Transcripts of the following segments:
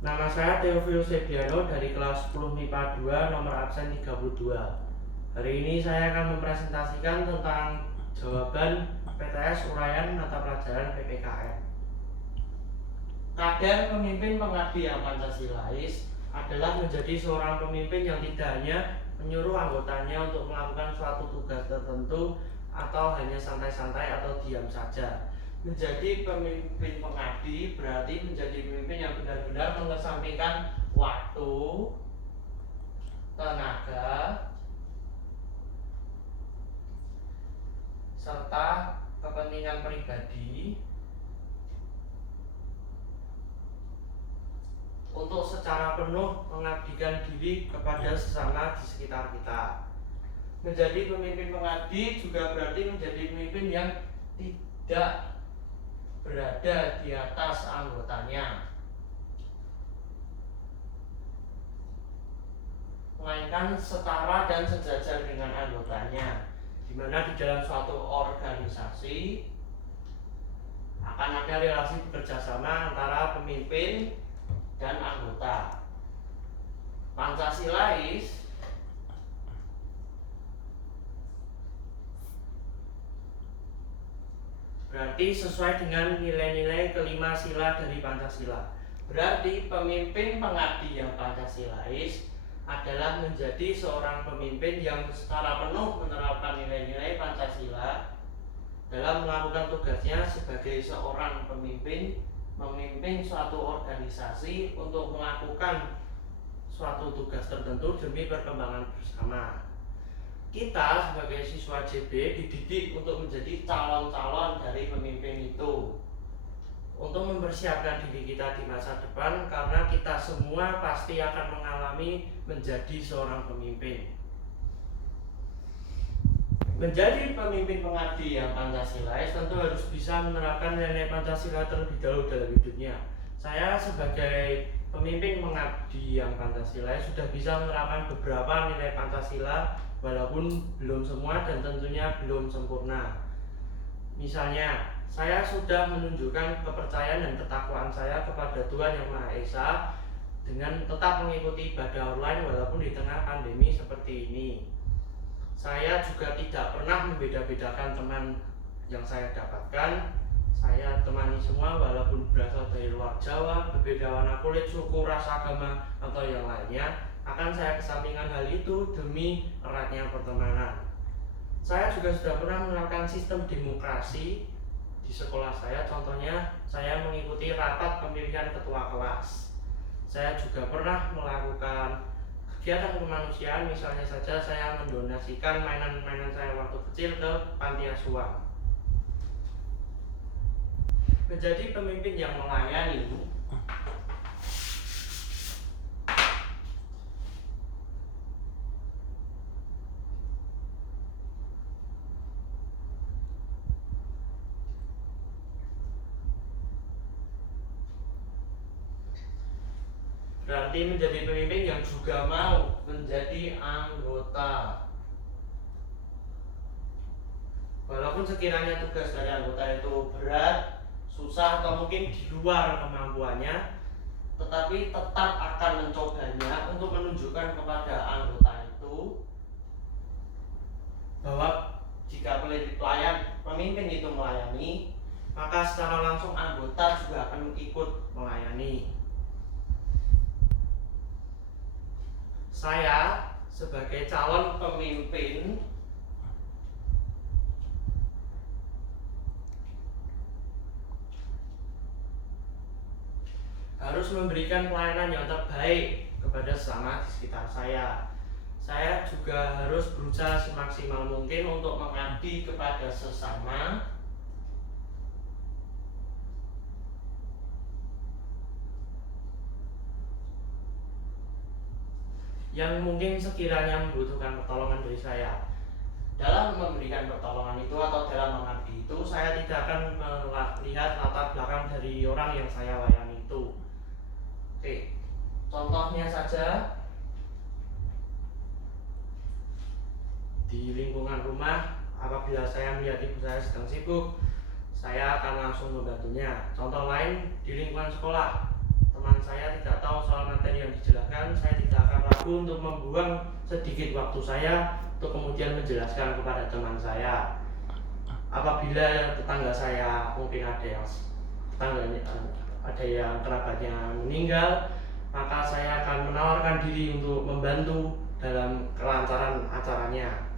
Nama saya Theophilus Sebiano dari kelas 10 MIPA 2 nomor absen 32. Hari ini saya akan mempresentasikan tentang jawaban PTS uraian mata pelajaran PPKN. Kader pemimpin pengabdi yang Pancasilais adalah menjadi seorang pemimpin yang tidak hanya menyuruh anggotanya untuk melakukan suatu tugas tertentu atau hanya santai-santai atau diam saja. Menjadi pemimpin pengabdi berarti menjadi pemimpin yang benar-benar mengesampingkan waktu, tenaga, serta kepentingan pribadi untuk secara penuh mengabdikan diri kepada sesama di sekitar kita. Menjadi pemimpin pengabdi juga berarti menjadi pemimpin yang tidak berada di atas anggotanya, melainkan setara dan sejajar dengan anggotanya, di mana di dalam suatu organisasi akan ada relasi bekerjasama antara pemimpin dan anggota. Pancasilais berarti sesuai dengan nilai-nilai kelima sila dari Pancasila. Berarti pemimpin pengabdi yang Pancasilais adalah menjadi seorang pemimpin yang secara penuh menerapkan nilai-nilai Pancasila dalam melakukan tugasnya sebagai seorang pemimpin, memimpin suatu organisasi untuk melakukan suatu tugas tertentu demi perkembangan bersama. Kita sebagai siswa JB dididik untuk menjadi calon-calon dari pemimpin itu, untuk mempersiapkan diri kita di masa depan, karena kita semua pasti akan mengalami menjadi seorang pemimpin. Menjadi pemimpin pengabdi yang Pancasilais tentu harus bisa menerapkan nilai Pancasila terlebih dahulu dalam hidupnya. Saya sebagai pemimpin pengabdi yang Pancasilais sudah bisa menerapkan beberapa nilai Pancasila, walaupun belum semua dan tentunya belum sempurna. Misalnya, saya sudah menunjukkan kepercayaan dan ketakwaan saya kepada Tuhan Yang Maha Esa dengan tetap mengikuti ibadah online walaupun di tengah pandemi seperti ini. Saya juga tidak pernah membeda-bedakan teman yang saya dapatkan. Saya temani semua walaupun berasal dari luar Jawa, berbeda warna kulit, suku, ras, agama, atau yang lainnya. Akan saya kesampingkan hal itu demi eratnya pertemanan. Saya juga sudah pernah menerapkan sistem demokrasi di sekolah saya. Contohnya, saya mengikuti rapat pemilihan ketua kelas. Saya juga pernah melakukan kegiatan kemanusiaan, misalnya saja saya mendonasikan mainan-mainan saya waktu kecil ke panti asuhan. Menjadi pemimpin yang melayani berarti menjadi pemimpin yang juga mau menjadi anggota. Walaupun sekiranya tugas dari anggota itu berat, susah, atau mungkin di luar kemampuannya, tetapi tetap akan mencobanya untuk menunjukkan kepada anggota itu bahwa jika pemimpin itu melayani, maka secara langsung anggota juga akan ikut melayani. Saya sebagai calon pemimpin harus memberikan pelayanan yang terbaik kepada sesama di sekitar saya. Saya juga harus berusaha semaksimal mungkin untuk mengabdi kepada sesama, yang mungkin sekiranya membutuhkan pertolongan dari saya. Dalam memberikan pertolongan itu atau dalam mengabdi itu, saya tidak akan melihat latar belakang dari orang yang saya layani itu. Oke, contohnya saja di lingkungan rumah, apabila saya melihat ibu saya sedang sibuk, saya akan langsung membantunya. Contoh lain di lingkungan sekolah, teman saya tidak tahu soal materi yang dijelaskan, saya tidak akan ragu untuk membuang sedikit waktu saya untuk kemudian menjelaskan kepada teman saya. Apabila tetangga saya mungkin ada yang kerabatnya meninggal, maka saya akan menawarkan diri untuk membantu dalam kelancaran acaranya.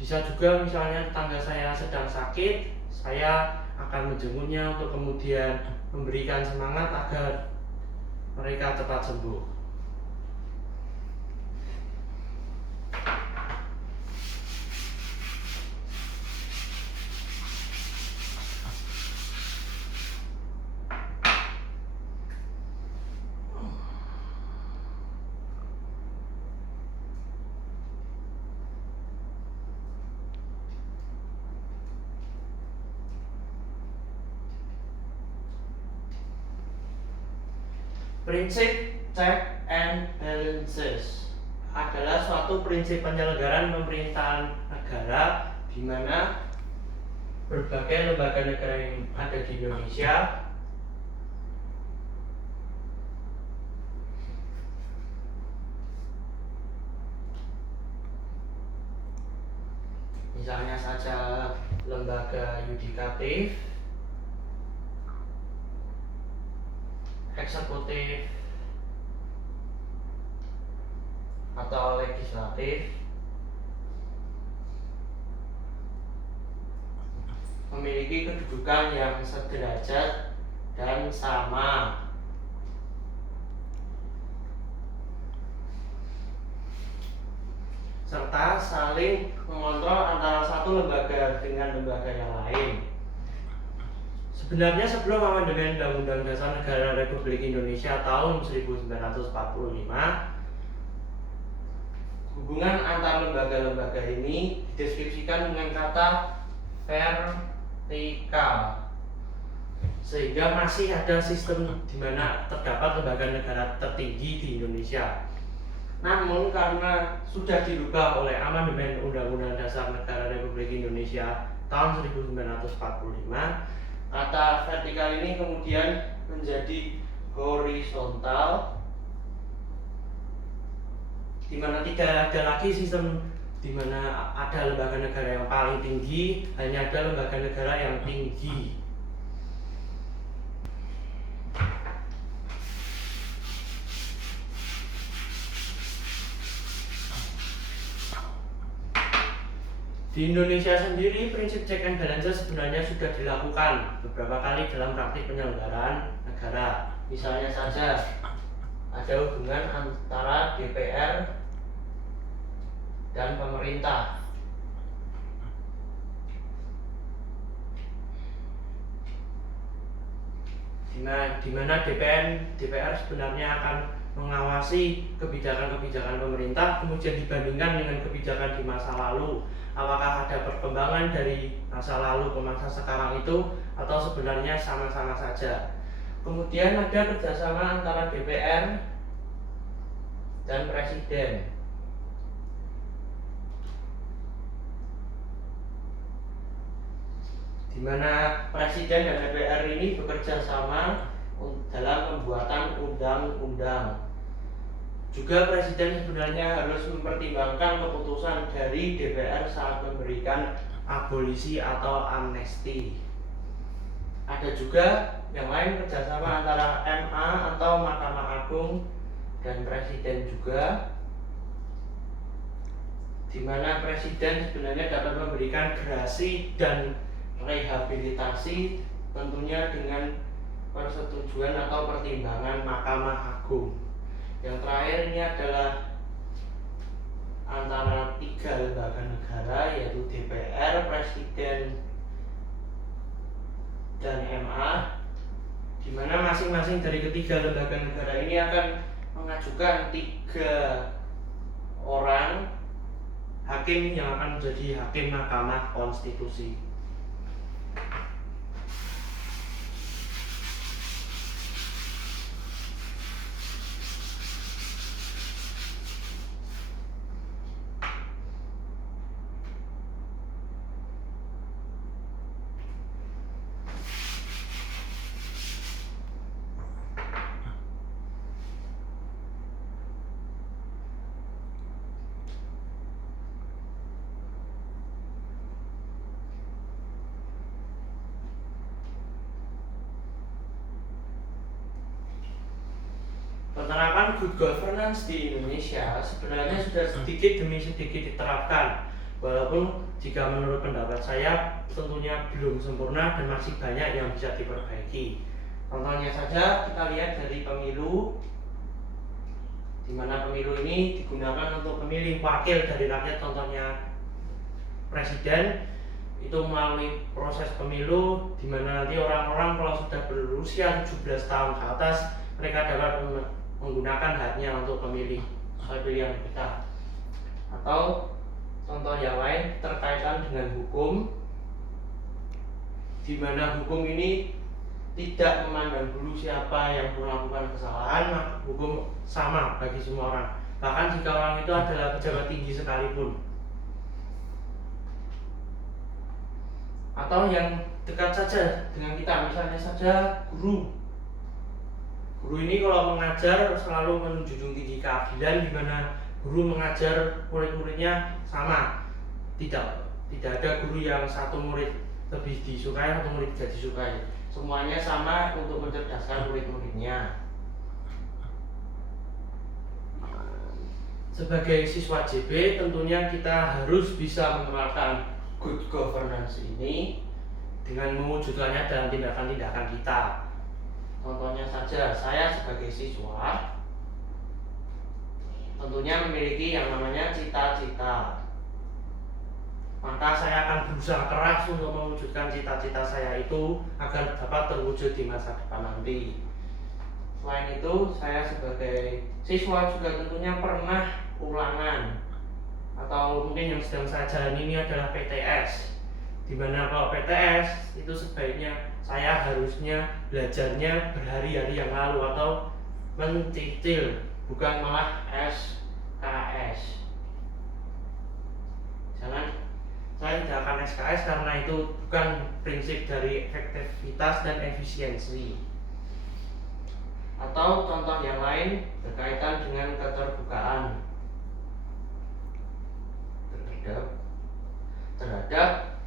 Bisa juga misalnya tetangga saya sedang sakit, saya akan menjenguknya untuk kemudian memberikan semangat agar mereka cepat sembuh. Prinsip check and balances adalah suatu prinsip penyelenggaraan pemerintahan negara di mana berbagai lembaga negara yang ada di Indonesia misalnya saja lembaga yudikatif, eksekutif, atau legislatif memiliki kedudukan yang sederajat dan sama. Serta saling mengontrol antara satu lembaga dengan lembaga yang lain. Sebenarnya sebelum amandemen Undang-Undang Dasar Negara Republik Indonesia tahun 1945, hubungan antar lembaga-lembaga ini dideskripsikan dengan kata vertikal, sehingga masih ada sistem di mana terdapat lembaga negara tertinggi di Indonesia. Namun karena sudah dirubah oleh amandemen Undang-Undang Dasar Negara Republik Indonesia tahun 1945, kata vertikal ini kemudian menjadi horizontal, di mana tidak ada lagi sistem di mana ada lembaga negara yang paling tinggi, hanya ada lembaga negara yang tinggi. Di Indonesia sendiri, prinsip check and balances sebenarnya sudah dilakukan beberapa kali dalam praktik penyelenggaraan negara. Misalnya saja, ada hubungan antara DPR dan pemerintah. Di mana DPR sebenarnya akan mengawasi kebijakan-kebijakan pemerintah, kemudian dibandingkan dengan kebijakan di masa lalu. Apakah ada perkembangan dari masa lalu ke masa sekarang itu, atau sebenarnya sama-sama saja. Kemudian ada kerjasama antara DPR dan Presiden, di mana Presiden dan DPR ini bekerja sama dalam pembuatan undang-undang. Juga Presiden sebenarnya harus mempertimbangkan keputusan dari DPR saat memberikan abolisi atau amnesti. Ada juga yang lain kerjasama antara MA atau Mahkamah Agung dan Presiden juga, di mana Presiden sebenarnya dapat memberikan gerasi dan rehabilitasi tentunya dengan persetujuan atau pertimbangan Mahkamah Agung. Yang terakhir ini adalah antara 3 lembaga negara, yaitu DPR, Presiden, dan MA, di mana masing-masing dari ketiga lembaga negara ini akan mengajukan 3 orang hakim yang akan menjadi hakim Mahkamah Konstitusi. Penerapan good governance di Indonesia sebenarnya sudah sedikit demi sedikit diterapkan, walaupun jika menurut pendapat saya tentunya belum sempurna dan masih banyak yang bisa diperbaiki. Contohnya saja kita lihat dari pemilu, di mana pemilu ini digunakan untuk memilih wakil dari rakyat, contohnya presiden. Itu melalui proses pemilu di mana nanti orang-orang kalau sudah berusia 17 tahun ke atas mereka dapat menggunakan haknya untuk memilih pilihan kita. Atau contoh yang lain terkaitan dengan hukum, di mana hukum ini tidak memandang dulu siapa yang melakukan kesalahan, maka hukum sama bagi semua orang, bahkan jika orang itu adalah pejabat tinggi sekalipun. Atau yang dekat saja dengan kita, misalnya saja guru. Guru ini kalau mengajar selalu menjunjung tinggi keadilan, di mana guru mengajar murid-muridnya sama. Tidak ada guru yang satu murid lebih disukai, satu murid tidak disukai. Semuanya sama untuk mencerdaskan murid-muridnya. Sebagai siswa JB tentunya kita harus bisa menerapkan good governance ini dengan mewujudkannya dalam tindakan-tindakan kita. Contohnya saja, saya sebagai siswa tentunya memiliki yang namanya cita-cita. Maka saya akan berusaha keras untuk mewujudkan cita-cita saya itu agar dapat terwujud di masa depan nanti. Selain itu, saya sebagai siswa juga tentunya pernah ulangan, atau mungkin yang sedang saya jalani ini adalah PTS, dimana kalau PTS itu sebaiknya saya harusnya belajarnya berhari-hari yang lalu atau mencicil, bukan malah SKS. Saya tidak akan SKS karena itu bukan prinsip dari efektivitas dan efisiensi. Atau contoh yang lain berkaitan dengan keterbukaan terhadap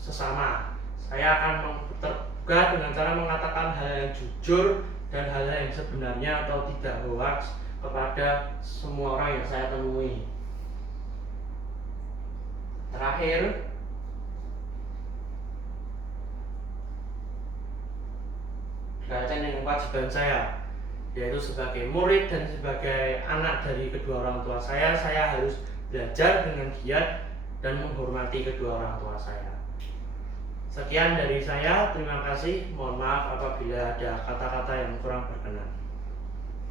sesama. Saya akan terbuka dengan cara mengatakan hal yang jujur dan hal yang sebenarnya atau tidak hoax kepada semua orang yang saya temui. Terakhir, berkaitan dengan kewajiban saya, yaitu sebagai murid dan sebagai anak dari kedua orang tua saya harus belajar dengan giat dan menghormati kedua orang tua saya. Sekian dari saya, terima kasih. Mohon maaf apabila ada kata-kata yang kurang berkenan.